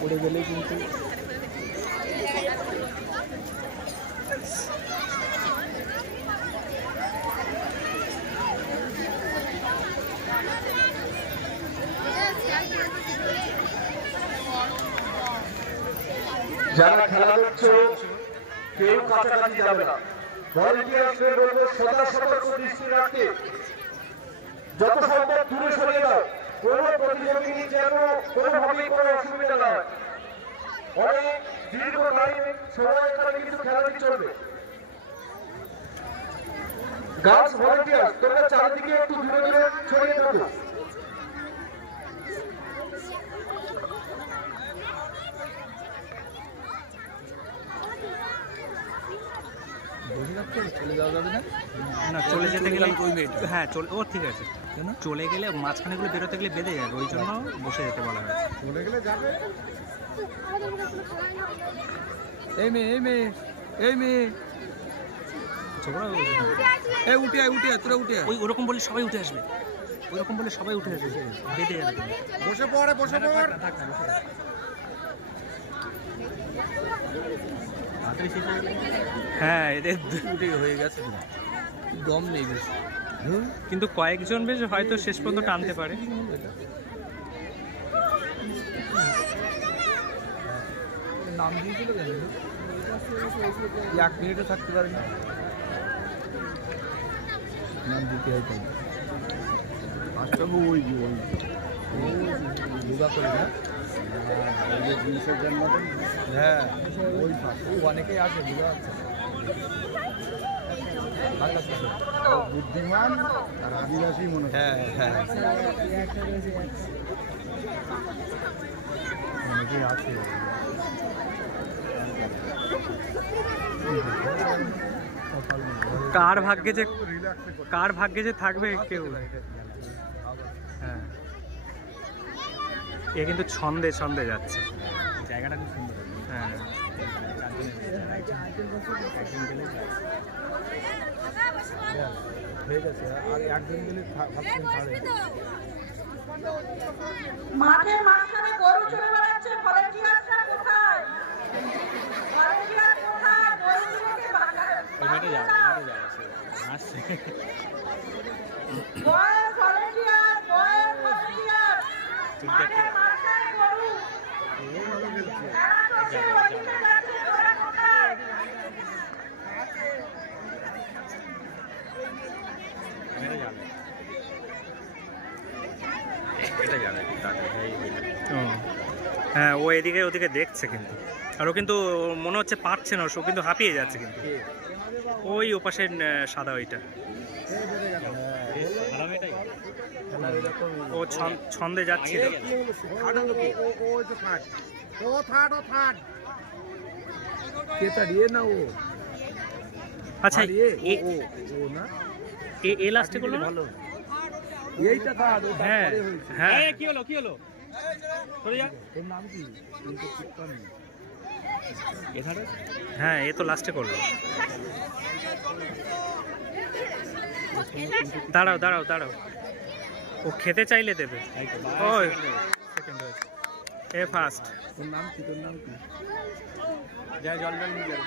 পড়ে গেলে কিন্তু যারা খেলা দেখছো কেউ কাছাকাছি যাবে না। ভলেন্টিয়ার্সদের বলবো সদা সতর্ক দৃষ্টি রাখতে যত সম্ভব দূরে সরে দাও। কোনো প্রতিযোগী যেন কোনোভাবেই কোনো অসুবিধা না হয়। অনেক দীর্ঘ টাইম সময় এখানে কিন্তু খেলাটি চলবে। গার্লস ভলেন্টিয়ার্স তোমরা চারিদিকে একটু দূরে দূরে ছড়িয়ে থাকো। চলে যাওয়া যাবে না, না চলে যেতে গেলে হ্যাঁ চলে ও ঠিক আছে, চলে গেলে মাঝখানে গুলো বেরোতে গেলে বেঁধে যাবে, ওই জন্য বসে যেতে বলা হয়েছে। চলে গেলে যাবে। এই মেয়ে এই মেয়ে এই মেয়ে এই উঠে আয় উঠে আয় তোরা উঠে আয়। ওই ওরকম বলে সবাই উঠে আসবে, ওইরকম বলে সবাই উঠে আসবে, বেঁধে যাবে। বসে পড়ে বসে পড়। হ্যাঁ এদের হয়ে গেছে, দম নেই বেশ, কিন্তু কয়েকজন বেশ হয়তো শেষ পর্যন্ত টানতে পারে। নাম দিয়েছিল কেন? 1 মিনিটও থাকতে পারে না, নাম দিতে হয় তাই। আসতে ওই জীবন যোগা করে না, হ্যাঁ ওই অনেকেই আসে বুঝতে পারছে, বুদ্ধিমান আর আদিবাসী মনে হয়। হ্যাঁ হ্যাঁ অনেকেই আছে। কার ভাগ্যে যে থাকবে কেউ। হ্যাঁ এ কিন্তু ছন্দে ছন্দে যাচ্ছে, জায়গাটা খুব সুন্দর। হ্যাঁ হয়ে গেছে, আর একজন গেলে ভাবছেন মাঠের মাঝখানে গরু চলে বেড়াচ্ছে, ভলেন্টিয়াররা কোথায়? ভলেন্টিয়ার কোথায়? গরুগুলোকে বয়ের ভলেন্টিয়ার, বয়ের ভলেন্টিয়ার, মাঠের মাঝখানে গরু খেলা করছে, ওইদিকে যাচ্ছে, ওরা কোথায়? হ্যাঁ ও এদিকে ওদিকে দেখছে কিন্তু, আর ও কিন্তু মনে হচ্ছে পারছে না, ও কিন্তু হাঁপিয়ে যাচ্ছে কিন্তু। ওই ওপাশের সাদা ওইটা ও ছন্দে যাচ্ছে। আচ্ছা এ লাস্টে করলো না? হ্যাঁ হ্যাঁ কি হলো কি হলো? হ্যাঁ এ তো লাস্টে করলো। দাঁড়াও দাঁড়াও দাঁড়াও, ও খেতে চাইলে দেবে। ওই সেকেন্ড হয়েছে, এ ফার্স্ট। তোর নাম কি? তোর নাম কি? যা জল জল নিয়ে যাবে।